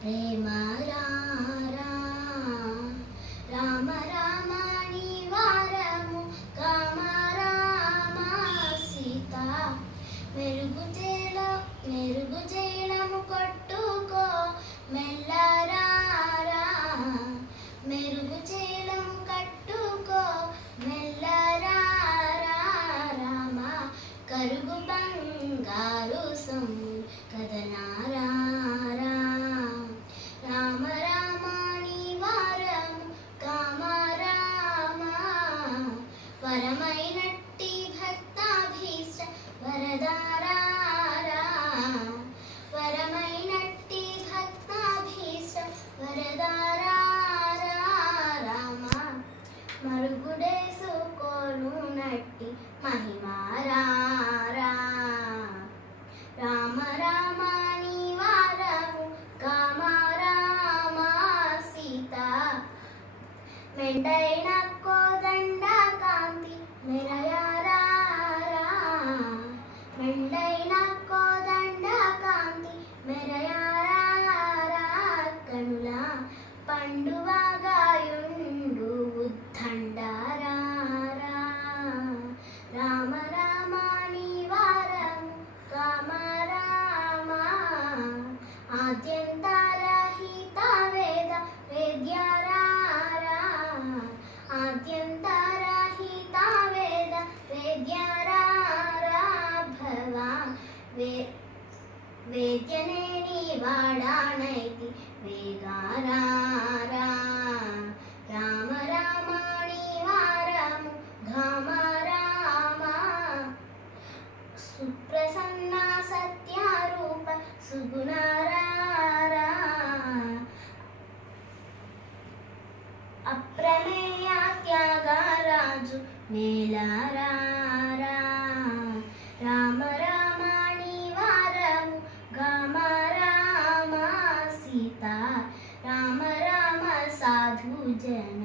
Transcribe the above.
ప్రేమ రారా రామ రామ నీ వారము కామ రామ సీత మెరుగు జైలము కొట్టుకో మెల్లరారా మెరుగు జైలము కట్టుకో మెల్లరారా రామ కరుగు బంగారు సొమ్ము కదనారా రామ రామ నీ వారము కామ రామ వరమైనట్టి భక్తాభీష్ట వరదారా వరమైనట్టి భక్తాభీష్ట వరదారా రామ మరుగుడేసుకోను నట్టి మహిమారా రామ రామ నీ వారము కామ రామ సీత మెండైన కోదండ కాంతి మెరయారా మెండైన కోదండ కాంతి మెరయారా కనుల పండువగాయుండు ఉద్దండారా రామ రామ నీ వారము కామ రామ ఆద్యంతరహిత వేద వేద్యారా ఆద్యంతరహిత వేద వేద్యారా భవ వేద్యనేని వాడానైతి వేగారా రామ రామ నీ వారము ఘమ రామ సుప్రసన్న సత్యారూప సుగుణారా అప్రమేయ త్యాగరాజు నేలారా రామ రామ నీ వారము ఘమ రామ సీత రామ రామ సాధు జన